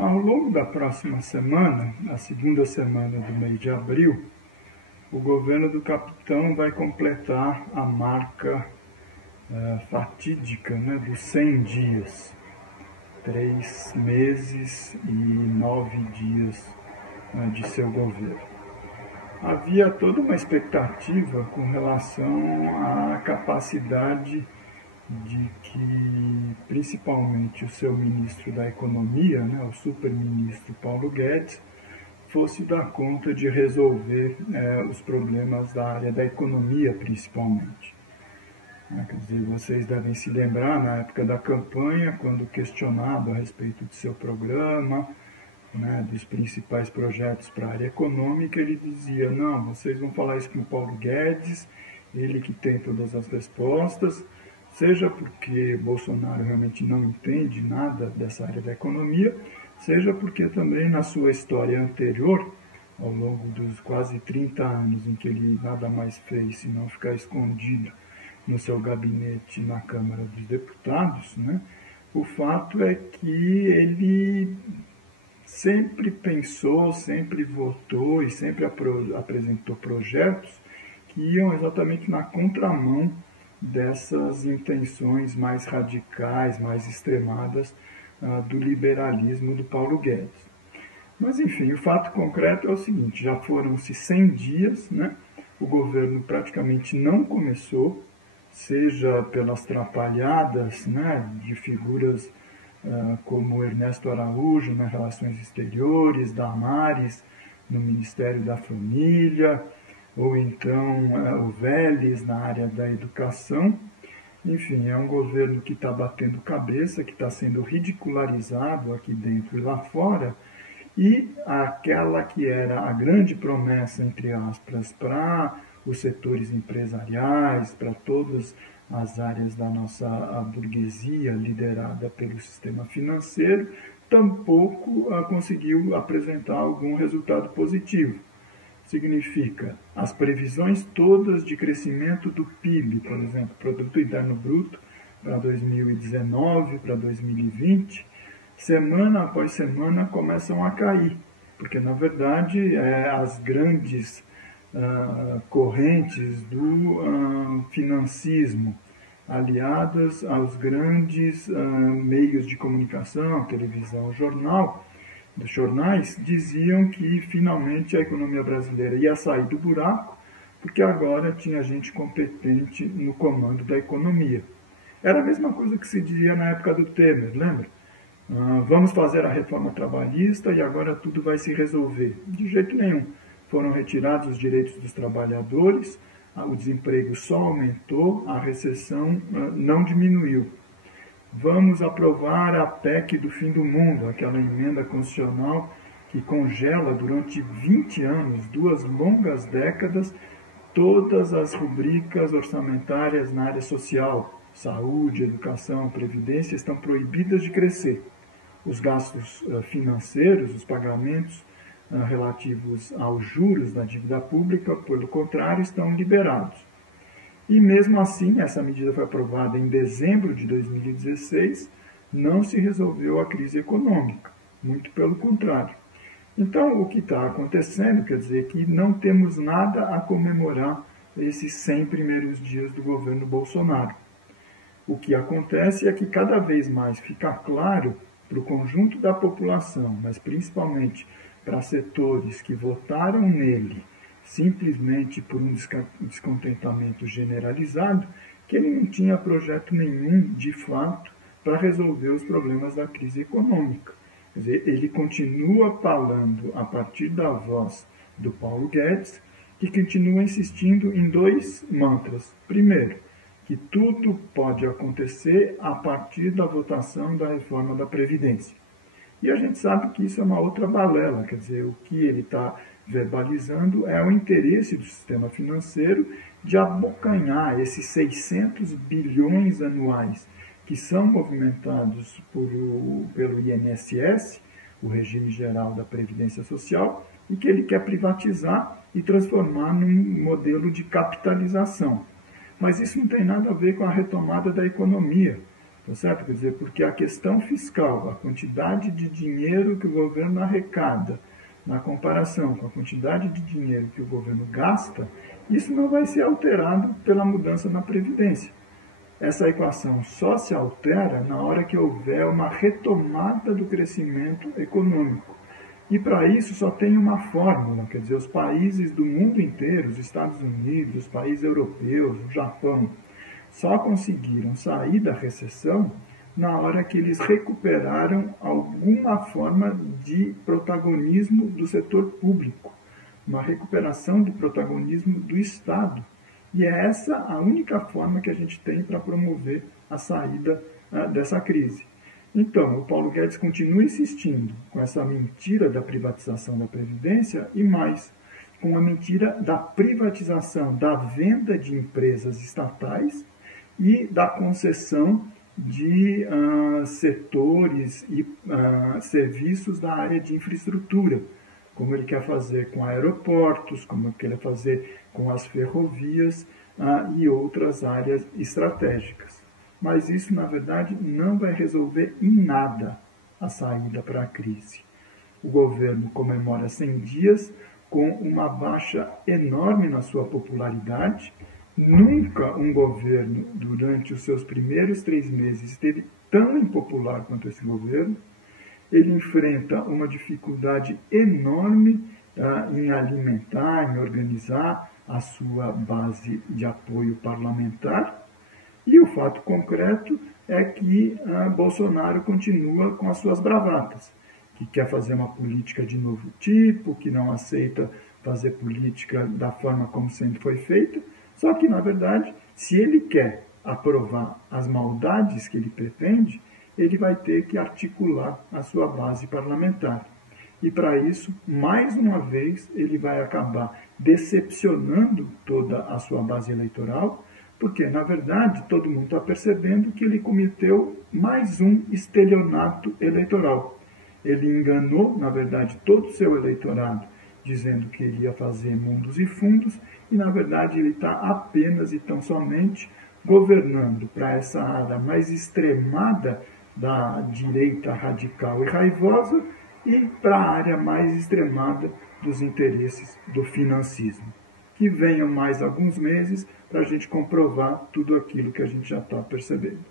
Ao longo da próxima semana, a segunda semana do mês de abril, o governo do capitão vai completar a marca fatídica, dos 100 dias. 3 meses e 9 dias de seu governo. Havia toda uma expectativa com relação à capacidade de que, principalmente, o seu ministro da Economia, o super-ministro Paulo Guedes, fosse dar conta de resolver os problemas da área da economia, principalmente. Quer dizer, vocês devem se lembrar, na época da campanha, quando questionado a respeito de seu programa, dos principais projetos para a área econômica, ele dizia: não, vocês vão falar isso com o Paulo Guedes, ele que tem todas as respostas, seja porque Bolsonaro realmente não entende nada dessa área da economia, seja porque também na sua história anterior, ao longo dos quase 30 anos em que ele nada mais fez senão ficar escondido no seu gabinete na Câmara dos Deputados, o fato é que ele sempre pensou, sempre votou e sempre apresentou projetos que iam exatamente na contramão dessas intenções mais radicais, mais extremadas do liberalismo do Paulo Guedes. Mas, enfim, o fato concreto é o seguinte: já foram-se 100 dias, o governo praticamente não começou, seja pelas trapalhadas de figuras como Ernesto Araújo nas relações exteriores, Damares no Ministério da Família, ou então o Vélez na área da educação. Enfim, é um governo que está batendo cabeça, que está sendo ridicularizado aqui dentro e lá fora, e aquela que era a grande promessa, entre aspas, para os setores empresariais, para todas as áreas da nossa burguesia liderada pelo sistema financeiro, tampouco conseguiu apresentar algum resultado positivo. Significa, as previsões todas de crescimento do PIB, por exemplo, Produto Interno Bruto, para 2019, para 2020, semana após semana começam a cair, porque, na verdade, as grandes correntes do financismo, aliadas aos grandes meios de comunicação, televisão, dos jornais, diziam que finalmente a economia brasileira ia sair do buraco, porque agora tinha gente competente no comando da economia. Era a mesma coisa que se dizia na época do Temer, lembra? Vamos fazer a reforma trabalhista e agora tudo vai se resolver. De jeito nenhum. Foram retirados os direitos dos trabalhadores, o desemprego só aumentou, a recessão não diminuiu. Vamos aprovar a PEC do fim do mundo, aquela emenda constitucional que congela durante 20 anos, 2 longas décadas, todas as rubricas orçamentárias na área social. Saúde, educação, previdência estão proibidas de crescer. Os gastos financeiros, os pagamentos relativos aos juros da dívida pública, pelo contrário, estão liberados. E mesmo assim, essa medida foi aprovada em dezembro de 2016, não se resolveu a crise econômica, muito pelo contrário. Então, o que está acontecendo quer dizer que não temos nada a comemorar esses 100 primeiros dias do governo Bolsonaro. O que acontece é que cada vez mais fica claro para o conjunto da população, mas principalmente para setores que votaram nele simplesmente por um descontentamento generalizado, que ele não tinha projeto nenhum, de fato, para resolver os problemas da crise econômica. Quer dizer, ele continua falando a partir da voz do Paulo Guedes, que continua insistindo em 2 mantras. Primeiro, que tudo pode acontecer a partir da votação da reforma da Previdência. E a gente sabe que isso é uma outra balela, quer dizer, o que ele está verbalizando é o interesse do sistema financeiro de abocanhar esses 600 bilhões anuais que são movimentados pelo INSS, o Regime Geral da Previdência Social, e que ele quer privatizar e transformar num modelo de capitalização. Mas isso não tem nada a ver com a retomada da economia. tá certo? Quer dizer, porque a questão fiscal, a quantidade de dinheiro que o governo arrecada, na comparação com a quantidade de dinheiro que o governo gasta, isso não vai ser alterado pela mudança na Previdência. Essa equação só se altera na hora que houver uma retomada do crescimento econômico. E para isso só tem uma fórmula, quer dizer, os países do mundo inteiro, os Estados Unidos, os países europeus, o Japão, só conseguiram sair da recessão na hora que eles recuperaram alguma forma de protagonismo do setor público, uma recuperação do protagonismo do Estado. E é essa a única forma que a gente tem para promover a saída dessa crise. Então, o Paulo Guedes continua insistindo com essa mentira da privatização da Previdência e mais, com a mentira da privatização, da venda de empresas estatais e da concessão de setores e serviços da área de infraestrutura, como ele quer fazer com aeroportos, como ele quer fazer com as ferrovias e outras áreas estratégicas. Mas isso, na verdade, não vai resolver em nada a saída para a crise. O governo comemora 100 dias com uma baixa enorme na sua popularidade. Nunca um governo, durante os seus primeiros 3 meses, esteve tão impopular quanto esse governo. Ele enfrenta uma dificuldade enorme em alimentar, em organizar a sua base de apoio parlamentar. E o fato concreto é que Bolsonaro continua com as suas bravatas, que quer fazer uma política de novo tipo, que não aceita fazer política da forma como sempre foi feita. Só que, na verdade, se ele quer aprovar as maldades que ele pretende, ele vai ter que articular a sua base parlamentar. E para isso, mais uma vez, ele vai acabar decepcionando toda a sua base eleitoral, porque, na verdade, todo mundo está percebendo que ele cometeu mais um estelionato eleitoral. Ele enganou, na verdade, todo o seu eleitorado, dizendo que ele ia fazer mundos e fundos, e, na verdade, ele está apenas e tão somente governando para essa área mais extremada da direita radical e raivosa e para a área mais extremada dos interesses do financismo. Que venham mais alguns meses para a gente comprovar tudo aquilo que a gente já está percebendo.